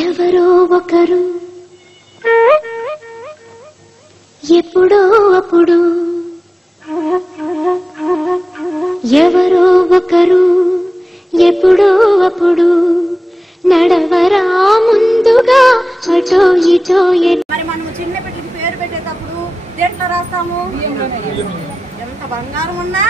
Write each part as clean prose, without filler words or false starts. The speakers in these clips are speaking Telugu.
ఎవరో ఒకరు ఎప్పుడో అప్పుడు ఎవరో ఒకరు ఎప్పుడో అప్పుడు నడవరా ముందుగా అటో ఇటో. మరి మనం చిన్న బిడ్డకి పేరు పెట్టేటప్పుడు దేంట్లో రాస్తాము? ఎంత బంగారం ఉన్నా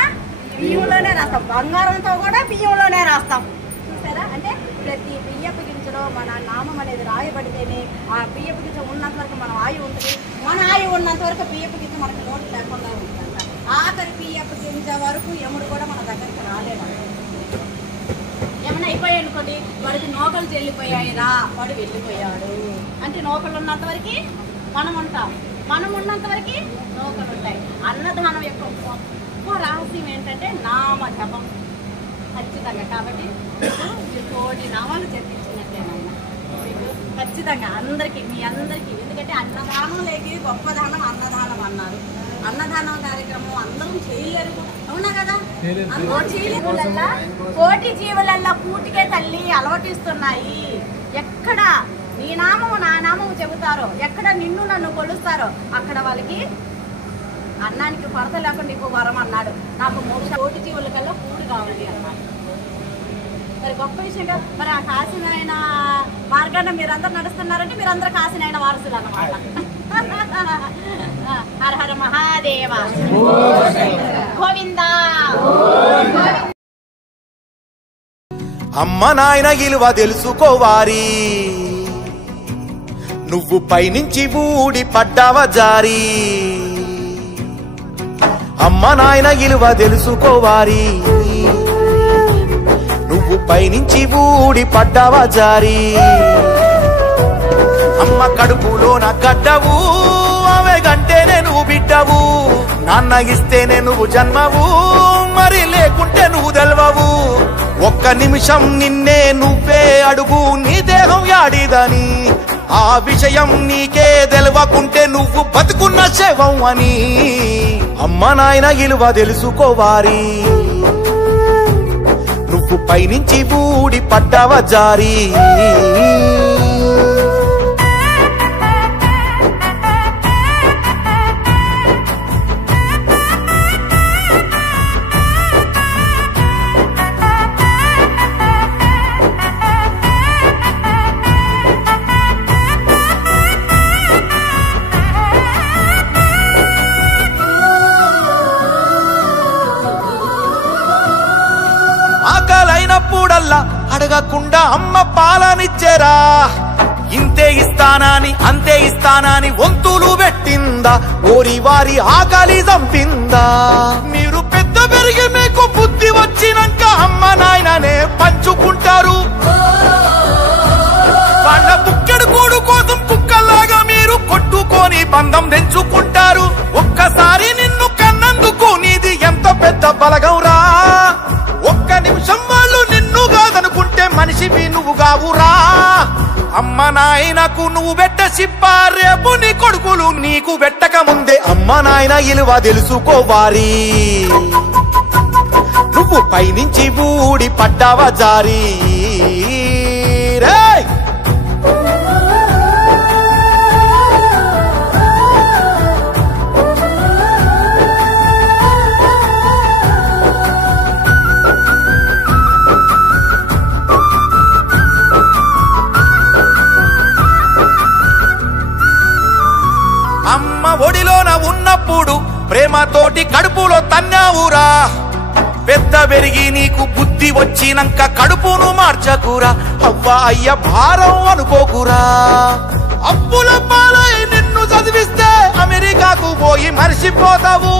బియ్యంలోనే రాస్తాం, బంగారంతో కూడా బియ్యంలోనే రాస్తాం. చూసారా? అంటే ప్రతి బియ్యపు గింజలో మన నామం అనేది రాయబడితేనే ఆ బియ్యపు గింజ ఉన్నంత వరకు మన ఆయువు ఉంటుంది. మన ఆయువు ఉన్నంత వరకు బియ్యపు గింజ మనకు నోటు లేకుండా ఉంటుందంట. ఆఖరి బియ్యపు గింజ వరకు యముడు కూడా మన దగ్గరికి రాలేడు. ఏమైనా అయిపోయాయి అనుకోండి, వాడికి నోకలు చెల్లిపోయాయిరా, వాడు వెళ్ళిపోయాడు అంటే నోకలు ఉన్నంత వరకు మనం ఉంటాం, మనం ఉన్నంత వరకు నోకలు ఉంటాయి. అన్నదానం యొక్క గొప్ప రహస్యం ఏంటంటే నామ జపం ఖచ్చితంగా. కాబట్టి కోటి నామాలు చెప్పించినట్టేనన్నా మీకు ఖచ్చితంగా అందరికీ, మీ అందరికీ. ఎందుకంటే అన్నదానం లేకి గొప్ప దానం అన్నదానం అన్నారు. అన్నదానం కార్యక్రమం అందరం చేయలేరు, అవునా కదా? కోటి జీవులల్లా పూటికే తల్లి అలవటిస్తున్నాయి. ఎక్కడ నీ నామము నా నామము చెబుతారో, ఎక్కడ నిన్ను నన్ను కొలుస్తారో అక్కడ వాళ్ళకి అన్నానికి కొరత లేకుండా ఇంకో వరం అన్నాడు. నాకు 3 కోటి జీవుల కల్లా పూడి కావాలి అన్నాడు. మరి గొప్ప విషయంగా మరి ఆ కాశీనాయన మార్గాన్ని మీరందరూ నడుస్తున్నారంటే మీరందరూ కాశీనాయన వారసులు అన్నమాట. హర హర మహాదేవ గోవిందా. అమ్మ నాయన ఇలువ తెలుసుకోవారి, నువ్వు పైనుంచి ఊడి పడ్డావ జారి. అమ్మ నాయన ఇలువ తెలుసుకోవారి, నువ్వు పైనుంచి ఊడి పడ్డావ జారి. అమ్మ కడుపులో నా గడ్డవు, ఆమె గంటేనే నువ్వు బిడ్డవు. నాన్న ఇస్తేనే నువ్వు జన్మవు, మరి లేకుంటే నువ్వు తెలవవు. ఒక్క నిమిషం నిన్నే నువ్వే అడుగు, నీ దేహం యాడిదని. ఆ విషయం నీకే తెలవకుంటే నువ్వు బతుకున్న శవం అని. అమ్మ నాయన ఇలువ తెలుసుకోవారి, నువ్వు పైనుంచి ఊడి పడ్డావ జారి. ఆకలైనప్పుడల్లా అడగకుండా అమ్మ పాలనిచ్చేరా. ఇంతే ఇస్తానాని అంతే ఇస్తానాని వంతులు పెట్టిందా, ఓరి వారి ఆకలి చంపిందా. మీరు పెద్ద పెరిగి మీకు బుద్ధి వచ్చినాక అమ్మ నాయననే పంచుకుంటారు. వాళ్ళ బుక్కెడు కూడు కోసం కుక్కల్లాగా మీరు కొట్టుకొని బంధం తెంచుకుంటారు. ఒక్కసారి నిన్ను కన్నందుకు నీది ఎంత పెద్ద బలగంరా. ఒక్క నిమిషం వాళ్ళు నిన్ను కాదనుకుంటే మనిషివి నువ్వు కావురా. అమ్మ నాయనకు నువ్వు పెట్ట సిప్ప, రేపు నీ కొడుకులు నీకు పెట్టక ముందే అమ్మ నాయన ఇలువ తెలుసుకోవారి, నువ్వు పైనుంచి ఊడి పడ్డావ జారి. రే అమ్మ ఒడిలోన ఉన్నప్పుడు ప్రేమతోటి కడుపులో తన్నావురా. పెద్ద పెరిగి నీకు బుద్ధి వచ్చినాక కడుపును మార్చకురా. అవ్వ అయ్య భారం అనుకోకురా. అప్పుల పాలై నిన్ను చదివిస్తే అమెరికాకు పోయి మరిసిపోతావు.